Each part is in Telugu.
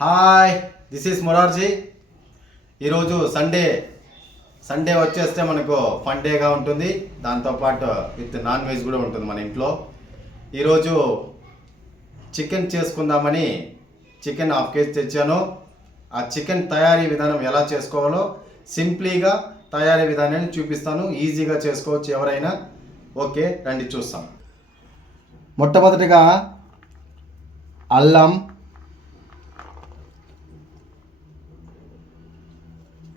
Hi, this is Morarji. ఈరోజు సండే వచ్చేస్తే మనకు ఫన్ డేగా ఉంటుంది. దాంతోపాటు విత్ నాన్ వెజ్ కూడా ఉంటుంది మన ఇంట్లో. ఈరోజు చికెన్ చేసుకుందామని చికెన్ హాఫ్ కేజీ తెచ్చాను. ఆ చికెన్ తయారీ విధానం ఎలా చేసుకోవాలో సింప్లీగా తయారీ విధానాన్ని చూపిస్తాను. ఈజీగా చేసుకోవచ్చు ఎవరైనా. ఓకే, రండి చూస్తాం. మొట్టమొదటిగా అల్లం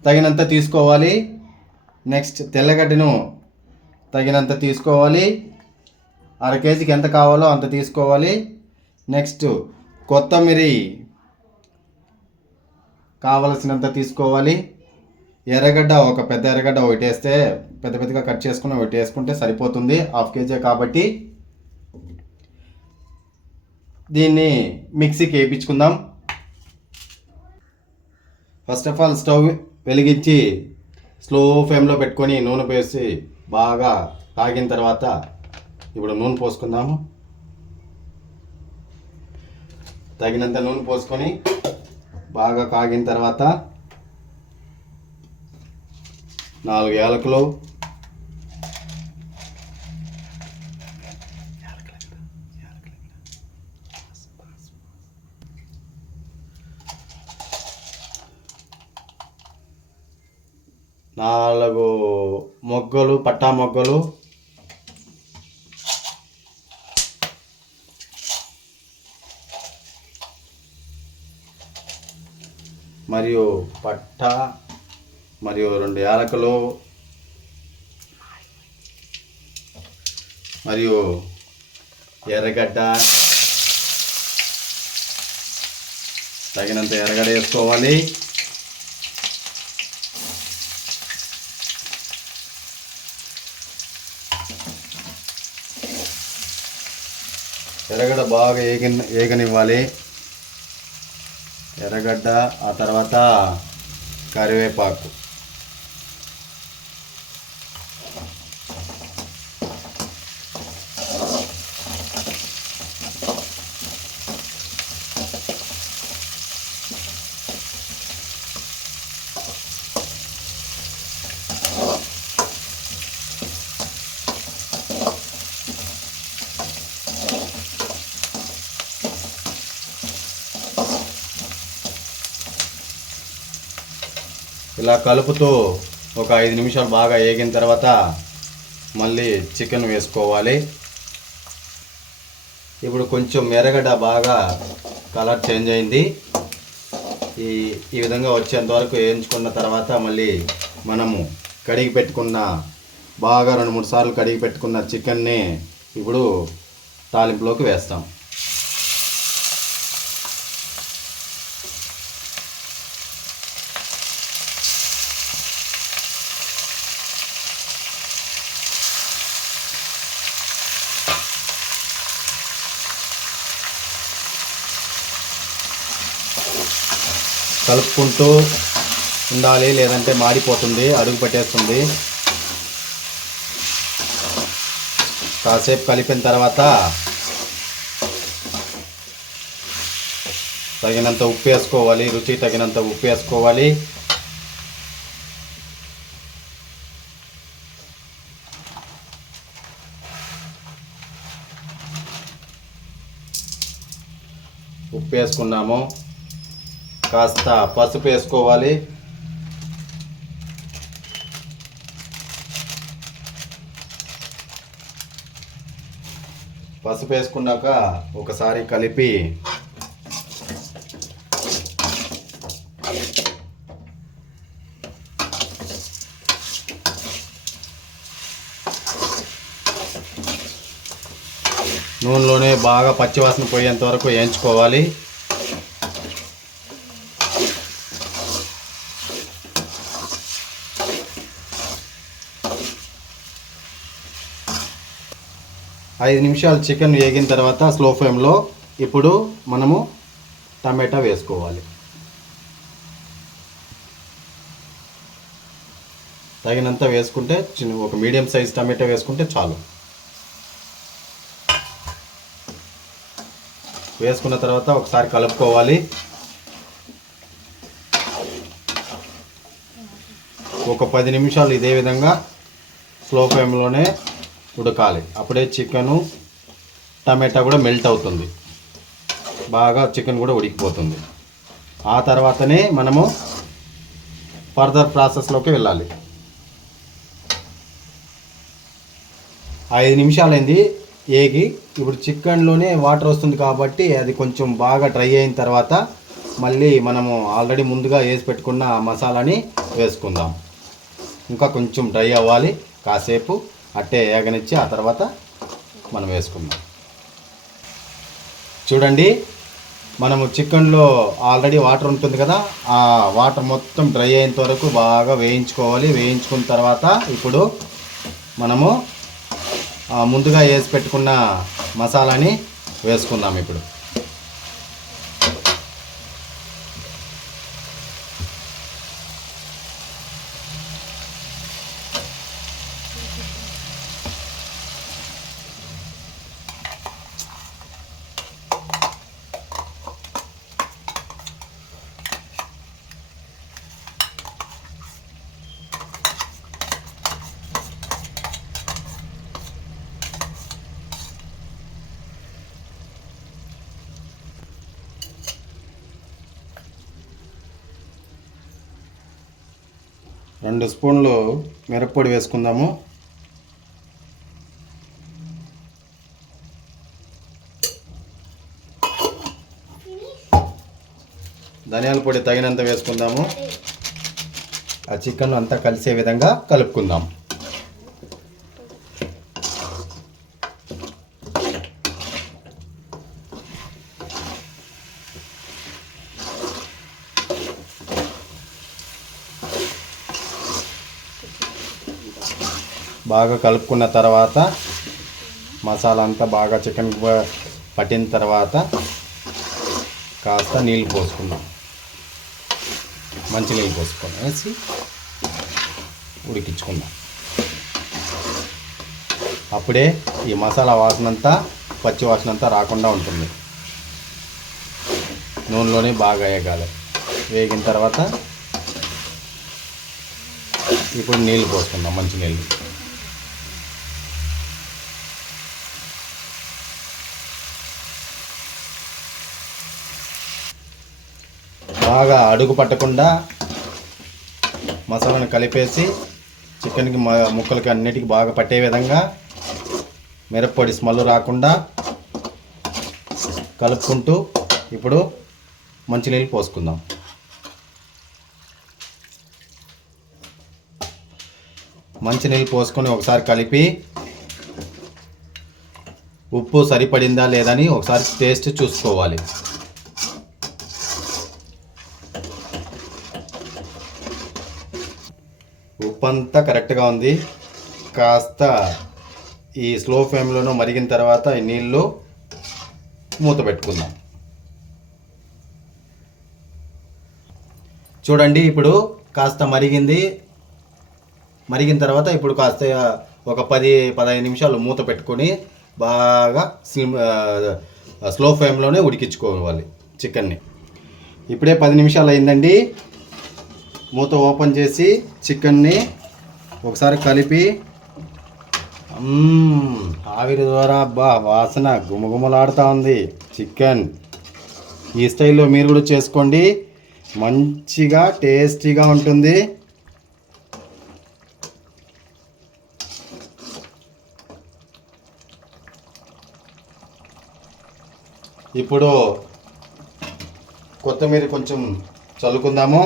తగినంత తీసుకోవాలి. నెక్స్ట్ తెల్లగడ్డను తగినంత తీసుకోవాలి. అర కేజీకి ఎంత కావాలో అంత తీసుకోవాలి. నెక్స్ట్ కొత్తిమీర కావలసినంత తీసుకోవాలి. ఎర్రగడ్డ ఒక పెద్ద ఎర్రగడ్డ ఒకటి వేస్తే పెద్దగా కట్ చేసుకుని ఒకటి వేసుకుంటే సరిపోతుంది, హాఫ్ కేజీ కాబట్టి. దీన్ని మిక్సీకి వేయించుకుందాం. ఫస్ట్ ఆఫ్ ఆల్ స్టవ్ వెలిగించి స్లో ఫ్లేమ్లో పెట్టుకొని నూనె పోసి బాగా కాగిన తర్వాత ఇప్పుడు నూనె పోసుకుందాము. తగినంత నూనె పోసుకొని బాగా కాగిన తర్వాత 4 యాలకులు, నాలుగు మొగ్గలు, పట్టా మొగ్గలు, మరియు పట్టా మరియు 2 యాలకులు మరియు ఎర్రగడ్డ, తగినంత ఎర్రగడ్డ వేసుకోవాలి. ఎర్రగడ్డ బాగా ఏగనివ్వాలి. ఎర్రగడ్డ, ఆ తర్వాత కరివేపాకు, ఇలా కలుపుతూ ఒక 5 నిమిషాలు బాగా వేగిన తర్వాత మళ్ళీ చికెన్ వేసుకోవాలి. ఇప్పుడు కొంచెం ఎర్రగడ్డ బాగా కలర్ చేంజ్ అయింది. ఈ విధంగా వచ్చేంత వరకు వేయించుకున్న తర్వాత మళ్ళీ మనము కడిగి పెట్టుకున్న బాగా 2-3 సార్లు కడిగి పెట్టుకున్న చికెన్ని ఇప్పుడు తాలింపులోకి వేస్తాం. కలుపుకుంటూ ఉండాలి, లేదంటే మాడిపోతుంది, అడుగు పెట్టేస్తుంది. కాసేపు కలిపిన తర్వాత తగినంత ఉప్పు వేసుకోవాలి. రుచికి తగినంత ఉప్పు వేసుకోవాలి. ఉప్పు వేసుకున్నాము. కాస్త పసుపు వేసుకోవాలి. పసుపు వేసుకున్నాక ఒకసారి కలిపి నూనెలోనే బాగా పచ్చివాసన పోయేంత వరకు వేయించుకోవాలి. ఐదు నిమిషాలు చికెన్ వేగిన తర్వాత స్లో ఫ్లేమ్లో ఇప్పుడు మనము టమాటా వేసుకోవాలి. తగినంత వేసుకుంటే ఒక మీడియం సైజ్ టమాటా వేసుకుంటే చాలు. వేసుకున్న తర్వాత ఒకసారి కలుపుకోవాలి. ఒక 10 నిమిషాలు ఇదే విధంగా స్లో ఫ్లేమ్లోనే ఉడకాలి. అప్పుడే చికెను టమాటా కూడా మెల్ట్ అవుతుంది, బాగా చికెన్ కూడా ఉడికిపోతుంది. ఆ తర్వాతనే మనము ఫర్దర్ ప్రాసెస్లోకి వెళ్ళాలి. 5 నిమిషాలైంది ఏగి. ఇప్పుడు చికెన్లోనే వాటర్ వస్తుంది కాబట్టి అది కొంచెం బాగా డ్రై అయిన తర్వాత మళ్ళీ మనము ఆల్రెడీ ముందుగా వేసి పెట్టుకున్న మసాలాని వేసుకుందాం. ఇంకా కొంచెం డ్రై అవ్వాలి, కాసేపు అట్టే ఏగనిచ్చి ఆ తర్వాత మనం వేసుకుందాం. చూడండి, మనము చికెన్లో ఆల్రెడీ వాటర్ ఉంటుంది కదా, ఆ వాటర్ మొత్తం డ్రై అయ్యేంత వరకు బాగా వేయించుకోవాలి. వేయించుకున్న తర్వాత ఇప్పుడు మనము ముందుగా వేసి పెట్టుకున్న మసాలాని వేసుకుందాం. ఇప్పుడు రెండు స్పూన్లు మిరప్పొడి వేసుకుందాము. ధనియాల పొడి తగినంత వేసుకుందాము. ఆ చికెన్ అంతా కలిసే విధంగా కలుపుకుందాం. బాగా కలుపుకున్న తర్వాత మసాలా అంతా బాగా చికెన్ పట్టిన తర్వాత కాస్త నీళ్ళు పోసుకుందాం. మంచి నీళ్ళు పోసుకొని వేసి ఉడికించుకుందాం. అప్పుడే ఈ మసాలా వాసనంతా పచ్చి వాసన అంతా రాకుండా ఉంటుంది. నూనెలోనే బాగా వేగాలి. వేగిన తర్వాత ఇప్పుడు నీళ్ళు పోసుకుందాం, మంచి నీళ్ళు. బాగా అడుగు పట్టకుండా మసాలాను కలిపేసి చికెన్కి ముక్కలకి అన్నిటికీ బాగా పట్టే విధంగా మిరప్పొడి స్మెల్ రాకుండా కలుపుకుంటూ ఇప్పుడు మంచినీళ్ళు పోసుకుందాం. మంచినీళ్ళు పోసుకొని ఒకసారి కలిపి ఉప్పు సరిపడిందా లేదని ఒకసారి టేస్ట్ చూసుకోవాలి. ఉప్పు అంతా కరెక్ట్గా ఉంది. కాస్త ఈ స్లో ఫ్లేమ్లోనూ మరిగిన తర్వాత ఈ నీళ్ళు మూత పెట్టుకుందాం. చూడండి, ఇప్పుడు కాస్త మరిగింది. మరిగిన తర్వాత ఇప్పుడు కాస్త ఒక 10-15 నిమిషాలు మూత పెట్టుకొని బాగా స్లో ఫ్లేమ్లోనే ఉడికించుకోవాలి చికెన్ని. ఇప్పుడే 10 నిమిషాలు అయిందండి. మూత ఓపెన్ చేసి చికెన్ని ఒకసారి కలిపి ఆవిరి ద్వారా వాసన గుమగుమలాడుతూ ఉంది చికెన్. ఈ స్టైల్లో మీరు కూడా చేసుకోండి, మంచిగా టేస్టీగా ఉంటుంది. ఇప్పుడు కొత్తిమీర కొంచెం చల్లుకుందాము.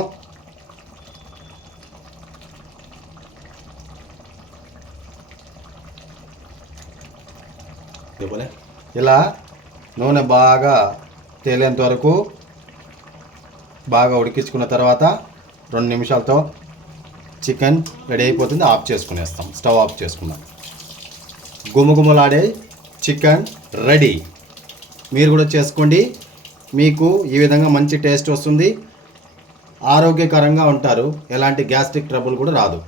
ఇలా నూనె బాగా తేలేంత వరకు బాగా ఉడికించుకున్న తర్వాత 2 నిమిషాలతో చికెన్ రెడీ అయిపోతుంది. ఆఫ్ చేసుకునేస్తాం, స్టవ్ ఆఫ్ చేసుకుందాం. గుమగుమలాడే చికెన్ రెడీ. మీరు కూడా చేసుకోండి, మీకు ఈ విధంగా మంచి టేస్ట్ వస్తుంది, ఆరోగ్యకరంగా ఉంటారు, ఎలాంటి గ్యాస్ట్రిక్ ట్రబుల్ కూడా రాదు.